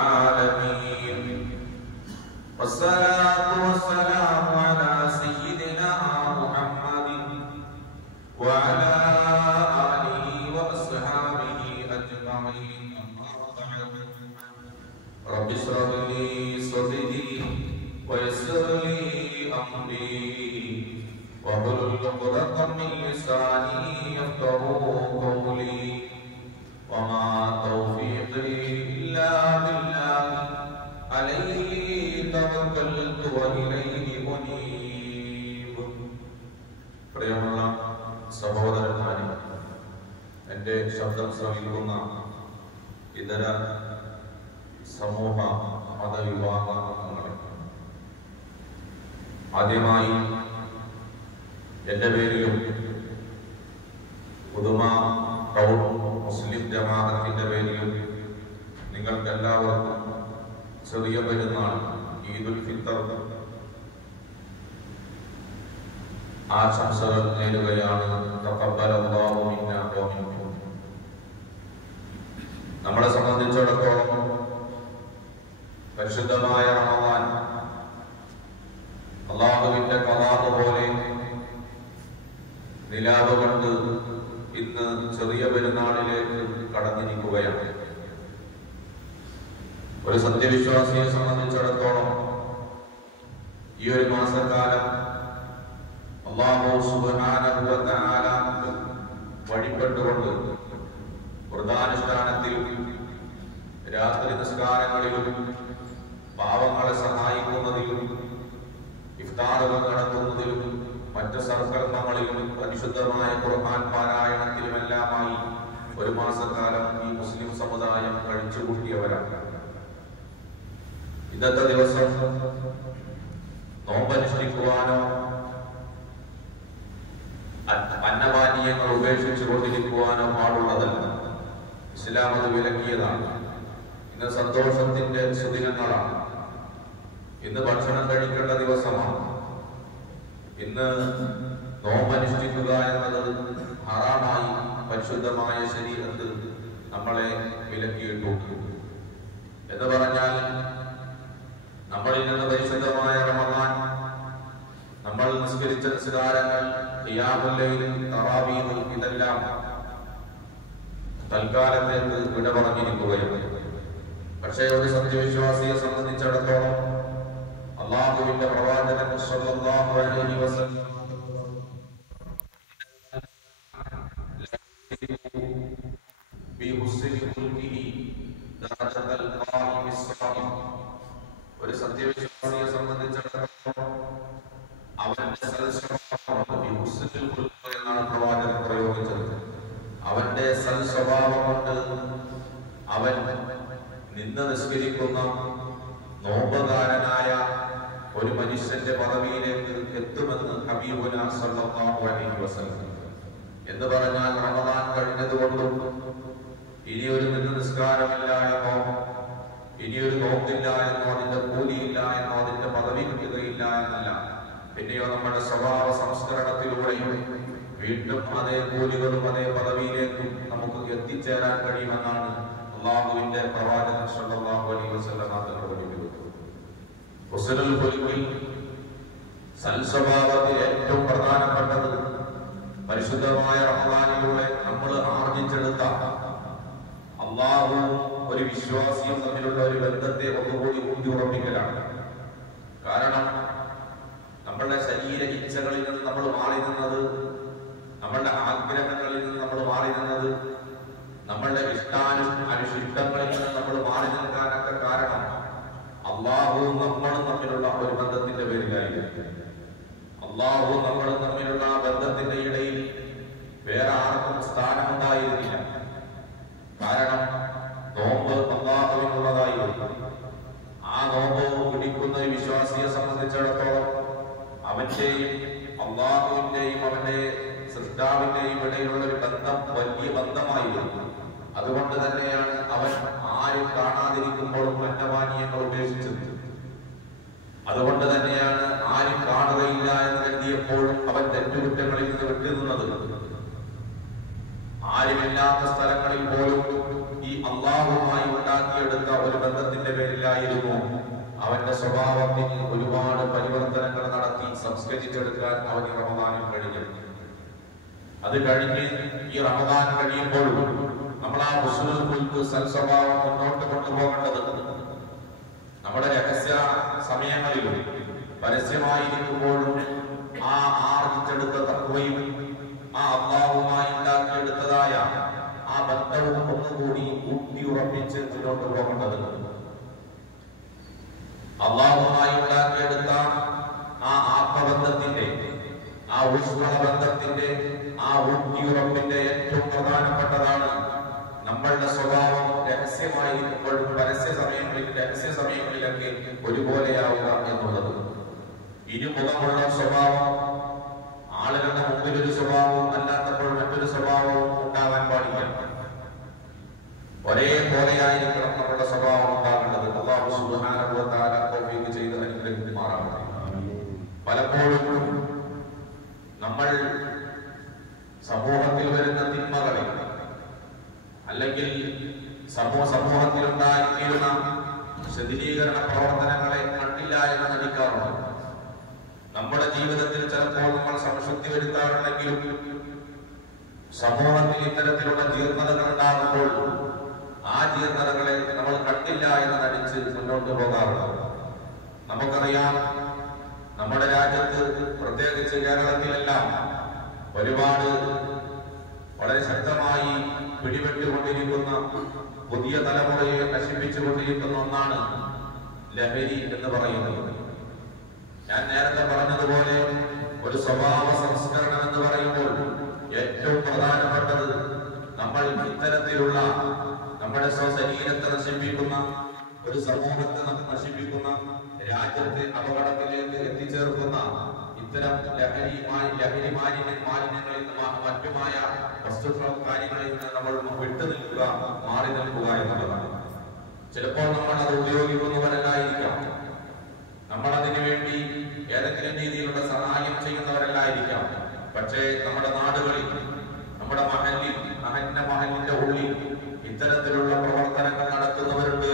العالمين والصلاة والسلام على سيدنا محمد وعلى آله وأصحابه أجمعين. رب اشرح لي صدري ويسر لي أمري واحلل عقدة من لساني يفقهوا قولي وما توفيقي إلا بالله عليه توكلت وإليه أنيب. പ്രിയമുള്ള സഹോദരന്മാരെ, എൻ്റെ ശബ്ദം ശ്രവിക്കുന്ന ഇതര സമൂഹ മതവിഭാഗങ്ങളെ, ആദ്യമായി എൻ്റെ പേരിലും പുതുമ ടൗൺ മുസ്ലിം ജമാഅത്തിന്റെ പേരിലും നിങ്ങൾക്ക് എല്ലാവർക്കും ചെറിയ പെരുന്നാൾ ഈദുൽ ഫിത്തർ ആശംസകൾ നേരുകയാണ്. തഖബ്ബലല്ലാഹു മിന്നാ വ മിൻകും. നമ്മളെ സംബന്ധിച്ചിടത്തോളം പരിശുദ്ധമായ റമദാൻ അല്ലാഹുവിന്റെ ഖലാഖ് പോലെ നിലാവ് കണ്ട് ഇന്ന് ചെറിയ പെരുന്നാളിലേക്ക് കടന്നിരിക്കുകയാണ്. ഒരു സത്യവിശ്വാസിയെ സംബന്ധിച്ചിടത്തോളം ഈ ഒരു മാസക്കാലം അല്ലാഹു സുബ്ഹാനഹു വ തആല വഴിപ്പെട്ടുകൊണ്ട് വ്രതാനുഷ്ഠാനത്തിലും രാത്രി നിസ്കാരങ്ങളിലും പാവങ്ങളെ സഹായിക്കുന്നതിലും ഇഫ്താറുകൾ നടത്തുന്നതിലും മറ്റ് സൽക്കർമ്മങ്ങളിലും പരിശുദ്ധമായ ഖുർആൻ പാരായണത്തിലുമെല്ലാമായി ഒരു മാസക്കാലം ഈ മുസ്ലിം സമുദായം കഴിച്ചുകൂട്ടിയവരാണ്. ഇന്നത്തെ ദിവസം നോമ്പനുഷ്ഠിക്കുവാനോ അന്നപാനീയങ്ങൾ ഉപേക്ഷിച്ചു കൊണ്ടിരിക്കുവാനോ പാടുള്ളതല്ല. ഇസ്ലാം അത് വിലക്കിയതാണ്. ഇന്ന് സന്തോഷത്തിന്റെ സുദിനങ്ങളാണ്. ഇന്ന് ഭക്ഷണം കഴിക്കേണ്ട ദിവസമാണ്. ഇന്ന് നോമ്പനുഷ്ഠിക്കുക എന്നത് ഹറാമായി പരിശുദ്ധമായ ശരീഅത്ത് നമ്മളെ വിലക്കിയിട്ടുണ്ട്. എന്ന് പറഞ്ഞാൽ നമ്മളിൽ നിന്ന് പരിശുദ്ധമായ റമദാൻ, നമ്മൾ നിസ്കരിച്ച നിസ്കാരങ്ങൾ, ഖിയാമുൽ ലൈൽ, തറാവീഹ്, ഇതെല്ലാം തൽക്കാലത്തേക്ക് വിട പറഞ്ഞിരിക്കുകയാണ്. പക്ഷേ ഒരു സത്യവിശ്വാസിയെ സംബന്ധിച്ചിടത്തോളം അല്ലാഹുവിന്റെ പ്രവാചകൻ സ്വല്ലല്ലാഹു അലൈഹി വസല്ലം ഒരു സത്യവിശ്വാസിയെ സംബന്ധിച്ചിടത്തോളം അവന്റെ എന്നാണ് പ്രവാചകൻ പ്രയോഗിച്ചത്. അവന്റെ സൽസ്വഭാവം കൊണ്ട് അവൻ നിന്ന് നിസ്കരിക്കുന്ന നോമ്പുകാരനായ ഒരു മനുഷ്യന്റെ പദവിയിലേക്ക് എത്തുമെന്ന് ഹബീബുനാ സല്ലല്ലാഹു അലൈഹി വസല്ലം. എന്ന് പറഞ്ഞാൽ റമദാൻ കഴിഞ്ഞതുകൊണ്ടും ഇനിയൊരു നിന്ന് നിസ്കാരമില്ല എന്നോ ഇനിയൊരു നോമ്പില്ല എന്നോ അതിന്റെ കൂലിയില്ല എന്നോ അതിന്റെ പദവി കിട്ടുകയില്ല എന്നല്ല. പിന്നെയോ നമ്മുടെ സ്വഭാവ സംസ്കരണത്തിലൂടെയും വീണ്ടും അതേ കൂലികളും അതേ പദവിയിലേക്കും നമുക്ക് എത്തിച്ചേരാൻ കഴിയുമെന്നാണ് അല്ലാഹുവിന്റെ പ്രവാചകൻ സ്വല്ലല്ലാഹു അലൈഹി വസല്ലം തങ്ങൾ പഠിപ്പിക്കുന്നത്. ഹുസ്നുൽ ഖുൽഖിൽ സൽസ്വഭാവത്തിൽ ഏറ്റവും പ്രധാനപ്പെട്ടത് പരിശുദ്ധമായ റമദാനിലൂടെ നമ്മൾ ആർജിച്ചെടുത്ത അല്ലാഹു ഒരു വിശ്വാസിയും തമ്മിലുള്ള ഒരു ബന്ധത്തെ ഒന്നുകൂടി ഊട്ടി ഉറപ്പിക്കലാണ്. കാരണം നമ്മളുടെ ശരീര ഇച്ഛകളിൽ നിന്ന് നമ്മൾ മാറി നിന്നത്, നമ്മളുടെ ആഗ്രഹങ്ങളിൽ നിന്ന് നമ്മൾ മാറി നിന്നത്, നമ്മളുടെ അനിഷ്ടങ്ങളിൽ നിന്ന് നമ്മൾ മാറി നിൽക്കാനൊക്കെ കാരണം അല്ലാഹുവും നമ്മളും തമ്മിലുള്ള ഒരു ബന്ധത്തിന്റെ പേരിലായിരിക്കും. അല്ലാഹുവും നമ്മളും തമ്മിലുള്ള ബന്ധത്തിന്റെ ഇടയിൽ വേറെ ആർക്കും സ്ഥാനമുണ്ടായിരുന്നില്ല. കാരണം നോമ്പ് അല്ലാഹുവിനുള്ളതായിരുന്നു. ആ നോമ്പ് പിടിക്കുന്ന ഒരു വിശ്വാസിയെ സംബന്ധിച്ചിടത്തോളം അവന്റെയും അല്ലാഹുവിന്റെയും അവന്റെ സൃഷ്ടാവിന്റെയും ഇടയിലുള്ള ഒരു ബന്ധം വലിയ ബന്ധമായിരുന്നു. അതുകൊണ്ട് തന്നെയാണ് അവൻ ആരും കാണാതിരിക്കുമ്പോഴും അന്നപാനീയങ്ങൾ ഉപേക്ഷിച്ചത്. അതുകൊണ്ട് തന്നെയാണ് ആരും കാണുകയില്ല എന്ന് കരുതിയപ്പോഴും അവൻ തെറ്റുകുറ്റങ്ങളിൽ നിന്ന് വിട്ടുനിന്നത്. ആരുമില്ലാത്ത സ്ഥലങ്ങളിൽ പോലും ഈ ഈ അള്ളാഹുമായി ഉണ്ടാക്കിയെടുത്ത ഒരു ബന്ധത്തിന്റെ പേരിലായിരുന്നു അവന്റെ സ്വഭാവത്തിന് ഒരുപാട് പരിവർത്തനങ്ങൾ നടത്തി സംസ്കരിച്ചെടുക്കാൻ അവന് റമദാനിൽ കഴിഞ്ഞു. അത് കഴിഞ്ഞ് ഈ റമദാൻ കഴിയുമ്പോഴും നമ്മൾ ആ ഹുസ്നുൽ ഖുൽഖ് സൽസ്വഭാവം മുന്നോട്ട് കൊണ്ടുപോകേണ്ടത് നമ്മുടെ രഹസ്യ സമയങ്ങളിലും പരസ്യമായിരിക്കുമ്പോഴും ആ ആർജിച്ചെടുത്ത തഖ്വയും ആ അല്ലാഹുമായി ഉണ്ടാക്കിയെടുത്തതായ ആ ബന്ധവും ഒന്നുകൂടി ഊട്ടി ഉറപ്പിച്ച് മുന്നോട്ട് പോകേണ്ടത്. അല്ലാഹുമായി ഉണ്ടാക്കിയെടുത്ത ആ ആത്മബന്ധത്തിന്റെ ആ ഊഷ്മള ബന്ധത്തിന്റെ ആ ഊട്ടിയുറപ്പിന്റെ ഏറ്റവും പ്രധാനപ്പെട്ടതാണ് നമ്മളുടെ സ്വഭാവം രഹസ്യമായിരിക്കുമ്പോഴും രഹസ്യ സമയങ്ങളിലൊക്കെ ഒരുപോലെയാവുക എന്നുള്ളത്. ഇരുമുഖമുള്ള സ്വഭാവം, ആളുകളുടെ മുമ്പിൽ ഒരു സ്വഭാവവും അല്ലാത്തപ്പോൾ മറ്റൊരു സ്വഭാവവും ഉണ്ടാവാൻ പാടില്ല. ഒരേപോലെയായിരിക്കണം നമ്മുടെ സ്വഭാവം ഉണ്ടാകേണ്ടത്. അല്ലാഹു സുബ്ഹാനഹു വ തആല തൗഫീഖ് ചെയ്ത് അനുഗ്രഹിക്കുമാറാവട്ടെ. പലപ്പോഴും നമ്മൾ സമൂഹത്തിൽ വരുന്ന തിന്മകളെ അല്ലെങ്കിൽ സമൂഹത്തിലുണ്ടായിരുന്ന ശിഥിലീകരണ പ്രവർത്തനങ്ങളെ കണ്ടില്ല എന്ന് നടിക്കാറുണ്ട്. നമ്മുടെ ജീവിതത്തിൽ ചിലപ്പോൾ നമ്മൾ സംശുദ്ധി വരുത്താറുണ്ടെങ്കിലും സമൂഹത്തിൽ ഇത്തരത്തിലുള്ള ജീർണതകൾ ഉണ്ടാകുമ്പോൾ ആ ജീർണതകളെ നമ്മൾ കണ്ടില്ല എന്ന് നടിച്ച് മുന്നോട്ട് പോകാറുണ്ട്. നമുക്കറിയാം, നമ്മുടെ രാജ്യത്ത് പ്രത്യേകിച്ച് കേരളത്തിലെല്ലാം ഒരുപാട് വളരെ ശക്തമായി പിടിപെട്ടുകൊണ്ടിരിക്കുന്ന പുതിയ തലമുറയെ നശിപ്പിച്ചുകൊണ്ടിരിക്കുന്ന ഒന്നാണ് ലഹരി എന്ന് പറയുന്നത്. ഞാൻ നേരത്തെ പറഞ്ഞതുപോലെ ഒരു സ്വഭാവ സംസ്കരണം എന്ന് പറയുമ്പോൾ ഏറ്റവും പ്രധാനപ്പെട്ടത് നമ്മൾ ഇത്തരത്തിലുള്ള നമ്മുടെ സ്വശരീരത്തെ നശിപ്പിക്കുന്ന, ഒരു സമൂഹത്തെ നശിപ്പിക്കുന്ന, രാജ്യത്തെ അപകടത്തിലേക്ക് എത്തിച്ചേർക്കുന്ന ഇത്തരം ലഹരി മാലിന്യങ്ങളിൽ മറ്റുമായ വസ്തുക്കളും കാര്യങ്ങളിൽ നിന്ന് നമ്മൾ വിട്ടുനിൽക്കുക, മാറി നിൽക്കുക എന്നുള്ളതാണ്. ചിലപ്പോൾ നമ്മൾ അത് ഉപയോഗിക്കുന്നവരല്ലായിരിക്കാം, നമ്മൾ അതിനു വേണ്ടി ഏതെങ്കിലും രീതിയിലുള്ള സഹായം ചെയ്യുന്നവരല്ലായിരിക്കാം. പക്ഷേ നമ്മുടെ നാടുകളിൽ, നമ്മുടെ മഹലിന്റെ ഉള്ളിൽ ഇത്തരത്തിലുള്ള പ്രവർത്തനങ്ങൾ നടത്തുന്നവരുണ്ട്.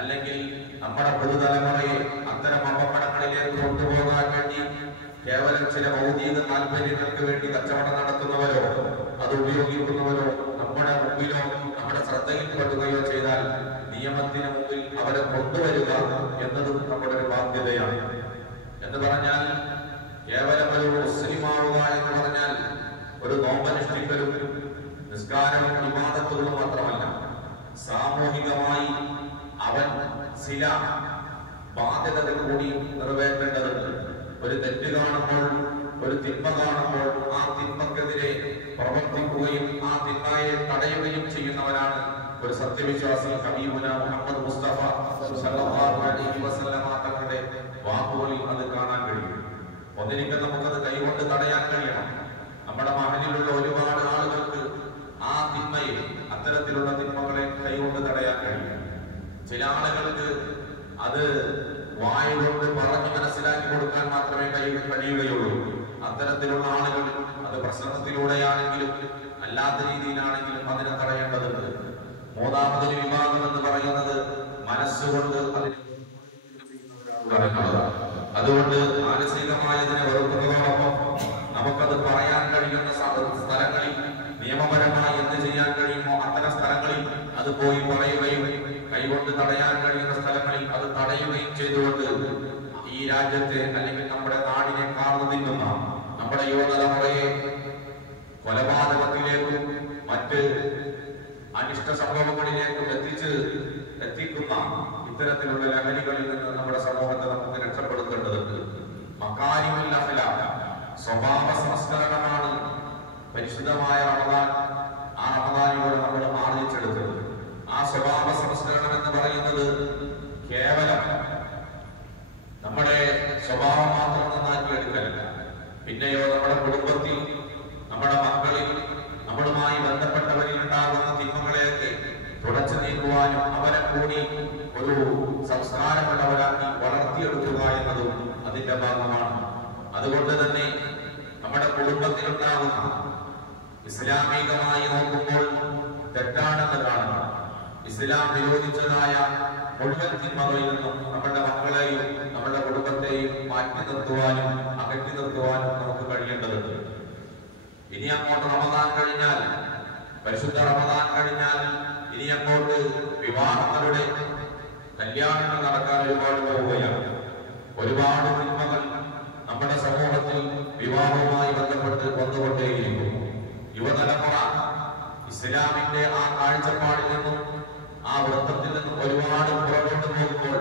അല്ലെങ്കിൽ നമ്മുടെ പുതുതലമുറയെ അത്തരം അപകടങ്ങളിലേക്ക് കൊണ്ടുപോകാൻ വേണ്ടി കേവലം ചില ഭൗതിക താല്പര്യങ്ങൾക്ക് വേണ്ടി കച്ചവടം നടത്തുന്നവരോ അത് ഉപയോഗിക്കുന്നവരോ നമ്മുടെ മുമ്പിലോ നമ്മുടെ ശ്രദ്ധയിൽപ്പെടുകയോ ചെയ്താൽ നിയമത്തിന് മുമ്പിൽ അവരെ കൊണ്ടുവരിക എന്നതും നമ്മുടെ ഒരു ബാധ്യതയാണ്. എന്ന് പറഞ്ഞാൽ കേവലം ഒരു മുസ്ലിമാവുക എന്ന് പറഞ്ഞാൽ ഒരു നോമ്പനുഷ്ഠിക്കലും നിസ്കാരവും ഇബാദത്തുകളും മാത്രമല്ല, സാമൂഹികമായി അവൻ ചില ബാധ്യതകൾ കൂടി നിറവേറ്റേണ്ടതുണ്ട്. ഒരു തെറ്റ് കാണുമ്പോൾ, ഒരു തിന്മ കാണുമ്പോൾ ആ തിന്മക്കെതിരെ പ്രവർത്തിക്കുകയും ആ തിന്മയെ തടയുകയും ചെയ്യുന്നവനാണ് ഒരു സത്യവിശ്വാസി. ഹബീബുന മുഹമ്മദ് മുസ്തഫ സല്ലല്ലാഹു അലൈഹി വസല്ലം തങ്ങളുടെ വാക്കുകളിൽ അത് കാണാൻ കഴിയും. ഒന്നിരിക്കെ നമുക്കത് കൈകൊണ്ട് തടയാൻ കഴിയണം. നമ്മുടെ മഹലിലുള്ള ഒരുപാട് ആളുകൾക്ക് ആ തിന്മയെ, അത്തരത്തിലുള്ള തിന്മകളെ കൈകൊണ്ട് തടയാൻ കഴിയും. ചില ആളുകൾക്ക് അത് വായുകൊണ്ട് പറഞ്ഞ് മനസ്സിലാക്കി കൊടുക്കാൻ മാത്രമേ കഴിയുകയുള്ളൂ. അത്തരത്തിലുള്ള ആളുകൾ അത് പ്രസംഗത്തിലൂടെയാണെങ്കിലും അല്ലാത്ത രീതിയിലാണെങ്കിലും അതിനെ തടയേണ്ടതുണ്ട്. മൂന്നാമതൊരു വിഭാഗം എന്ന് പറയുന്നത് മനസ്സുകൊണ്ട് അതിനെ അതുകൊണ്ട് മാനസികമായതിനെ വെറുക്കുന്നതോടൊപ്പം നമുക്കത് പറയാൻ കഴിയുന്ന സ്ഥലങ്ങളിൽ, നിയമപരമായി എന്ത് ചെയ്യാൻ കഴിയുമോ അത്തരം സ്ഥലങ്ങളിൽ അത് പോയി പറയുകയും കൈകൊണ്ട് തടയാൻ കഴിയുന്ന സ്ഥലങ്ങളിൽ അത് തടയുകയും ചെയ്തുകൊണ്ട് ഈ രാജ്യത്തെ അല്ലെങ്കിൽ നമ്മുടെ നാടിനെ കാർന്നു തിന്നുന്ന നമ്മുടെ യുവതലമുറയെ കൊലപാതകത്തിലേക്കും മറ്റ് അനിഷ്ട സംഭവങ്ങളിലേക്കും എത്തിക്കുന്ന ഇത്തരത്തിലുള്ള ലഹരികളിൽ നിന്ന് നമ്മുടെ സമൂഹത്തെ നമുക്ക് രക്ഷപ്പെടുത്തേണ്ടതുണ്ട്. മക്കാരിമുൽ അഖ്ലാഖ്, സ്വഭാവ സംസ്കരണമാണ് പരിശുദ്ധമായ റമദാൻ. ആ റമദാനിലൂടെ നമ്മൾ ആർജിച്ചെടുത്തത്. ആ സ്വഭാവ സംസ്കരണം എന്ന് പറയുന്നത് കേവലം നമ്മുടെ സ്വഭാവം മാത്രം നന്നാക്കി എടുക്കലല്ല, പിന്നെയോ നമ്മുടെ കുടുംബത്തിൽ, നമ്മുടെ മക്കളിൽ, നമ്മളുമായി ബന്ധപ്പെട്ടവരിൽ ഉണ്ടാകുന്ന തിന്മകളെയൊക്കെ തുടച്ചു നീക്കുവാനും അവരെ കൂടി ഒരു സംസ്കാരമുള്ളവരാക്കി വളർത്തിയെടുക്കുക എന്നതും അതിന്റെ ഭാഗമാണ്. അതുകൊണ്ട് തന്നെ നമ്മുടെ കുടുംബത്തിലുണ്ടാകുന്ന, ഇസ്ലാമികമായി നോക്കുമ്പോൾ തെറ്റാണെന്ന് കാണുന്നു. ഇസ്ലാം വിരോധിച്ചതായ മുഴുവൻ തിന്മകളിൽ നിന്നും നമ്മുടെ മക്കളെയും നമ്മുടെ കുടുംബത്തെയും മാറ്റി നിർത്തുവാനും അകറ്റി നിർത്തുവാനും നമുക്ക് കഴിയേണ്ടതുണ്ട്. ഇനി അങ്ങോട്ട് റമദാൻ കഴിഞ്ഞാൽ, പരിശുദ്ധ റമദാൻ കഴിഞ്ഞാൽ ഇനി അങ്ങോട്ട് വിവാഹങ്ങളുടെ കല്യാണങ്ങൾ നടക്കാൻ ഒരുപാട് പോവുകയാണ്. ഒരുപാട് തിന്മകൾ നമ്മുടെ സമൂഹത്തിൽ വിവാഹവുമായി ബന്ധപ്പെട്ട് വന്നുകൊണ്ടേയിരിക്കും. യുവതലമുറ ഇസ്ലാമിന്റെ ആ കാഴ്ചപ്പാടിൽ നിന്നും ആ വൃത്തത്തിൽ നിന്നും ഒരുപാട് പുറകോട്ട് പോകുമ്പോൾ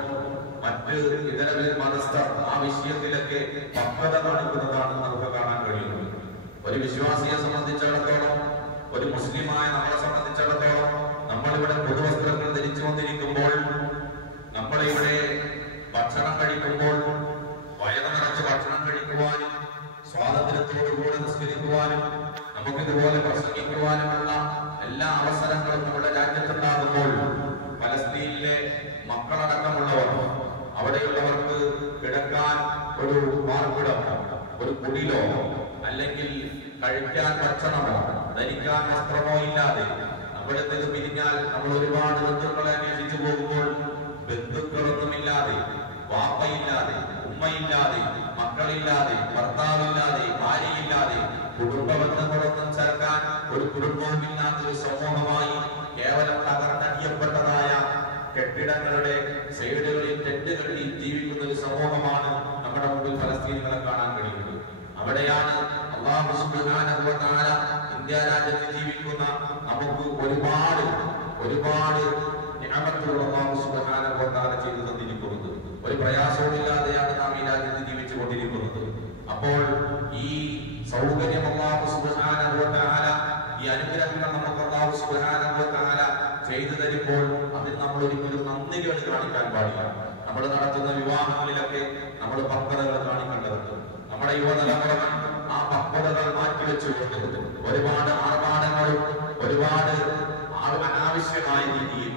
മറ്റ് ഇതര മതസ്ഥർ ആ വിഷയത്തിലൊക്കെ പക്വത കാണിക്കുന്നതാണ് നമുക്ക് കാണാൻ കഴിയുന്നത്. ഒരു വിശ്വാസിയെ സംബന്ധിച്ചിടത്തോളം, ഒരു മുസ്ലിമായ നമ്മളെ സംബന്ധിച്ചിടത്തോളം, നമ്മളിവിടെ പുതുവസ്ത്രങ്ങൾ ധരിച്ചു വന്നിരിക്കുമ്പോൾ, നമ്മളിവിടെ ഭക്ഷണം കഴിക്കുമ്പോൾ വയറ് നിറച്ച് ഭക്ഷണം കഴിക്കുവാനും സ്വാതന്ത്ര്യത്തോടുകൂടെ നിസ്കരിക്കുവാനും നമുക്കിതുപോലെ പ്രസംഗിക്കുവാനുമുള്ള എല്ലാ അവസരങ്ങളും നമ്മുടെ രാജ്യത്തുണ്ടാകുമ്പോൾ ഫലസ്തീനിലെ മക്കളടക്കമുള്ളവർ, അവിടെയുള്ളവർക്ക് കിടക്കാൻ ഒരു പാർപ്പിടം, ഒരു കുടിലോ അല്ലെങ്കിൽ കഴിക്കാൻ ഭക്ഷണമോ ധരിക്കാൻ വസ്ത്രമോ ഇല്ലാതെ അവിടത്തേക്ക് പിരിഞ്ഞാൽ നമ്മൾ ഒരുപാട് ബന്ധുക്കളെ അന്വേഷിച്ചു പോകുമ്പോൾ ബന്ധുക്കളൊന്നുമില്ലാതെ, വാപ്പയില്ലാതെ, ഉമ്മയില്ലാതെ, മക്കളില്ലാതെ, ഭർത്താവില്ലാതെ, ഭാര്യയില്ലാതെ, കുടുംബ ബന്ധങ്ങളൊന്നും ചേർക്കാൻ ഒരു കുടുംബവുമില്ലാത്ത ഒരു സമൂഹമായി കേവലം തകർന്നടിയപ്പെട്ടതായ കെട്ടിടങ്ങളുടെ സൈഡുകളിൽ ടെന്റുകളിൽ ജീവിക്കുന്ന ഒരു സമൂഹമാണ് നമ്മുടെ മുമ്പിൽ ഫലസ്തീനുകളെ കാണാൻ കഴിയുന്നത്. അവിടെയാണ് അല്ലാഹു സുബ്ഹാനഹു വ തആല ഇന്ത്യ രാജ്യത്ത് ജീവിക്കുന്ന നമുക്ക് ഒരുപാട് നിഅമത്തുകൾ അല്ലാഹു സുബ്ഹാനഹു വ തആല ചെയ്തു തന്നിരിക്കുന്നത്. ഒരു പ്രയാസവുമില്ലാതെയാണ് നാം ഈ രാജ്യത്ത് ജീവിച്ചു കൊണ്ടിരിക്കുന്നത്. അപ്പോൾ ഈ സൗകര്യം അല്ലാഹു സുബ്ഹാനഹു വ തആല, ഈ അനുഗ്രഹങ്ങൾ നമുക്ക് അല്ലാഹു സുബ്ഹാനഹു വ തആല ചെയ്തു തരുമ്പോൾ അതിൽ നമ്മൾ ഒരിക്കലും നന്ദികൾ കാണിക്കാൻ പാടില്ല. നമ്മൾ നടത്തുന്ന വിവാഹങ്ങളിലൊക്കെ നമ്മൾ പക്വതകൾ കാണിക്കേണ്ടതുണ്ട്. നമ്മുടെ യുവതലമുറകൾ ആ പക്വതകൾ മാറ്റിവെച്ചുകൊണ്ട് ഒരുപാട് ആർഭാടങ്ങളും ഒരുപാട് അനാവശ്യമായ രീതിയിൽ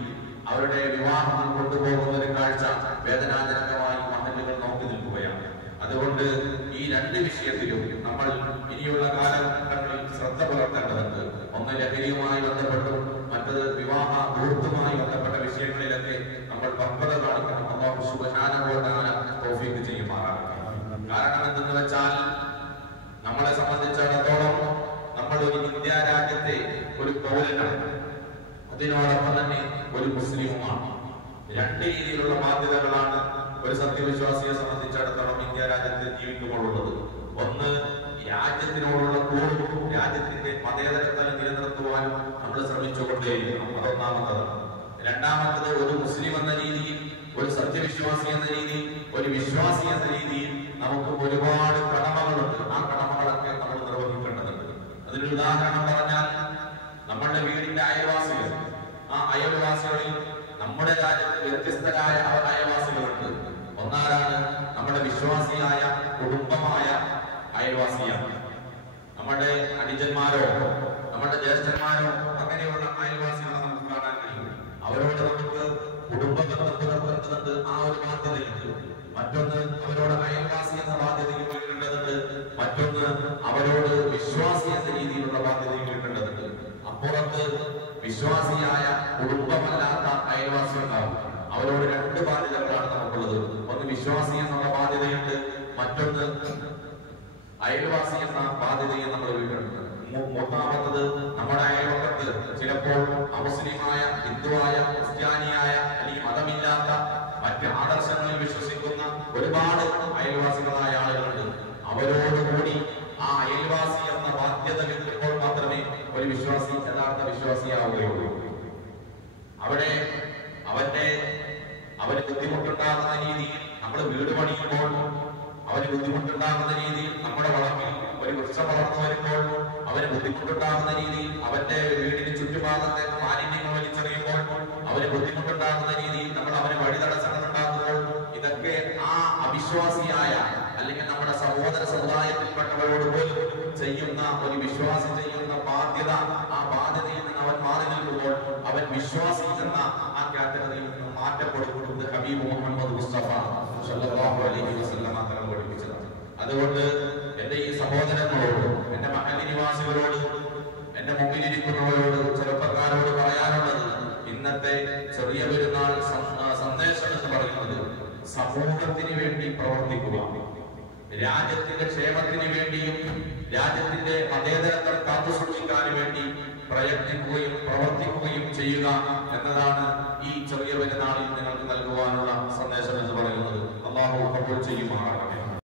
അവരുടെ വിവാഹങ്ങൾ കൊണ്ടുപോകുന്ന ഒരു കാഴ്ച വേദനാജനകമായി മഹല്ലുകൾ നോക്കി നിൽക്കുകയാണ്. അതുകൊണ്ട് ഈ രണ്ട് വിഷയത്തിലും നമ്മൾ ഇനിയുള്ള കാലഘട്ടങ്ങളിൽ ശ്രദ്ധ പുലർത്തേണ്ടതുണ്ട്. ഒന്ന് ലഹരിയുമായി ബന്ധപ്പെട്ടും മറ്റത് വിവാഹ ധൂർത്തുമായി ബന്ധപ്പെട്ട വിഷയങ്ങളിലൊക്കെ നമ്മൾ പക്വത കാണിക്കണം. അല്ലാഹു സുബ്ഹാനഹു വ തആല തൗഫീഖ് ചെയ്യുമാറാകട്ടെ. കാരണം എന്തെന്ന് വെച്ചാൽ, നമ്മളെ സംബന്ധിച്ചിടത്തോളം നമ്മൾ ഒരു ഇന്ത്യ രാജ്യത്തെ ഒരു പൗരനാണ്, അതിനോടൊപ്പം തന്നെ ഒരു മുസ്ലിമുമാണ്. രണ്ട് രീതിയിലുള്ള ബാധ്യതകളാണ് ഒരു സത്യവിശ്വാസിയെ സംബന്ധിച്ചിടത്തോളം ഇന്ത്യ രാജ്യത്ത് ജീവിക്കുമ്പോഴുള്ളത്. ഒന്ന്, രാജ്യത്തിനോടുള്ള കൂറും രാജ്യത്തിന്റെ മതേതരത്വം നിലനിർത്തുവാനും നമ്മൾ ശ്രമിച്ചുകൊണ്ടേയിരിക്കണം. അതൊന്നാമത്തതാണ്. രണ്ടാമത്തത്, ഒരു മുസ്ലിം എന്ന രീതിയിൽ, ഒരു സത്യവിശ്വാസി എന്ന രീതിയിൽ, ഒരു വിശ്വാസി എന്ന രീതിയിൽ നമുക്ക് ഒരുപാട് കടമകളുണ്ട്. ആ കടമകളൊക്കെ നമ്മൾ നിർവഹിക്കേണ്ടതുണ്ട്. അതിനൊരു ഉദാഹരണം പറഞ്ഞാൽ, നമ്മുടെ വീടിന്റെ അയൽവാസികൾ, ആ അയൽവാസികളിൽ നമ്മുടെ രാജ്യത്ത് വ്യത്യസ്തരായ അയൽവാസികളുണ്ട്. ഒന്നാലാണ് നമ്മുടെ വിശ്വാസിയായ കുടുംബമായ അയൽവാസിയാണ്. നമ്മുടെ അനുജന്മാരോ നമ്മുടെ ജ്യേഷ്ഠന്മാരോ അങ്ങനെയുള്ള അയൽവാസികളെ നമുക്ക് കാണാൻ കഴിയും. അവരോട് നമുക്ക് കുടുംബ ബന്ധം പുലർത്തേണ്ടതുണ്ട്, ആ ഒരു ബാധ്യതയുണ്ട്. മറ്റൊന്ന്, അവരോട് അയൽവാസി എന്ന ബാധ്യതയും കിട്ടേണ്ടതുണ്ട്. മറ്റൊന്ന്, അവരോട് വിശ്വാസി എന്ന രീതിയിലുള്ള ബാധ്യതയും കിട്ടേണ്ടതുണ്ട്. അപ്പുറത്ത് വിശ്വാസിയായ കുടുംബമല്ലാത്ത അയൽവാസി ഉണ്ടാവും. അവരോട് രണ്ട് ബാധ്യതകളാണ് നമുക്കുള്ളത്. ഒന്ന് വിശ്വാസി എന്നുള്ള ബാധ്യതയുണ്ട്, മറ്റൊന്ന് അയൽവാസി എന്ന ബാധ്യതയും നമ്മൾ വീട്ടുണ്ട്. മൂന്നാമത്തത്, നമ്മുടെ അയൽവക്കത്ത് ചിലപ്പോൾ അമുസ്ലിമായ, ഹിന്ദുവായ, ക്രിസ്ത്യാനിയായ അല്ലെങ്കിൽ മതമില്ലാത്ത മറ്റ് ആദർശങ്ങളിൽ വിശ്വസിക്കുന്ന ഒരുപാട് അയൽവാസികളായ ആളുകളുണ്ട്. അവരോടുകൂടി ആ അയൽവാസി എന്ന ബാധ്യത കിട്ടുമ്പോൾ മാത്രമേ ഒരു വിശ്വാസി യഥാർത്ഥ വിശ്വാസിയാവുകയുള്ളൂ. അവിടെ അവന് ബുദ്ധിമുട്ടുണ്ടാകുന്ന രീതിയിൽ നമ്മൾ വീട് പണിയുമ്പോൾ, അവന് ബുദ്ധിമുട്ടുണ്ടാകുന്ന രീതിയിൽ നമ്മുടെ വളപ്പിൽ ഒരു വൃക്ഷം വളർന്നു വരുമ്പോൾ, അവന് ബുദ്ധിമുട്ടുണ്ടാകുന്ന രീതിയിൽ അവന്റെ വീടിന് ചുറ്റുഭാഗത്തെ മാലിന്യങ്ങൾ വലിച്ചെറിയുമ്പോൾ, അവന് ബുദ്ധിമുട്ടുണ്ടാകുന്ന രീതിയിൽ നമ്മൾ അവന് വഴി തടസ്സങ്ങൾ ഉണ്ടാകുമ്പോൾ, ഇതൊക്കെ ആ അവിശ്വാസിയായ അല്ലെങ്കിൽ നമ്മുടെ സഹോദര സമുദായത്തിൽപ്പെട്ടവരോട് പോലും ചെയ്യുന്ന ഒരു വിശ്വാസി ചെയ്യുന്ന ബാധ്യത, ആ ബാധ്യതയിൽ നിന്ന് അവൻ മാറി നിൽക്കുമ്പോൾ അവൻ വിശ്വാസി എന്ന ആ കാറ്റഗറിയിൽ നിന്ന് മാറ്റപ്പെടുന്നത് ഹബീബ് മുഹമ്മദ് മുസ്തഫ സല്ലല്ലാഹു അലൈഹി വസല്ലം തങ്ങൾ പഠിപ്പിച്ചതാണ്. അതുകൊണ്ട് എന്റെ ഈ സഹോദരങ്ങളോട്, എന്റെ മഹല്ല് നിവാസികളോട്, എന്റെ മുമ്പിലിരിക്കുന്നവരോട്, ചെറുപ്പക്കാരോട് പറയാനുള്ളത്, ഇന്നത്തെ ചെറിയ പെരുന്നാൾ സന്ദേശം എന്ന് പറയുന്നത് സമൂഹത്തിന് വേണ്ടി പ്രവർത്തിക്കുക, രാജ്യത്തിന്റെ ക്ഷേമത്തിന് വേണ്ടിയും രാജ്യത്തിന്റെ മതേതരത്വം കാത്തുസൂക്ഷിക്കാൻ വേണ്ടി പ്രയത്നിക്കുകയും പ്രവർത്തിക്കുകയും ചെയ്യുക എന്നതാണ് ഈ ചെറിയ പെരുന്നാളിൽ നിങ്ങൾക്ക് നൽകുവാനുള്ള സന്ദേശം എന്ന് പറയുന്നത്. അല്ലാഹു കബൂൽ ചെയ്യുമാറാകട്ടെ.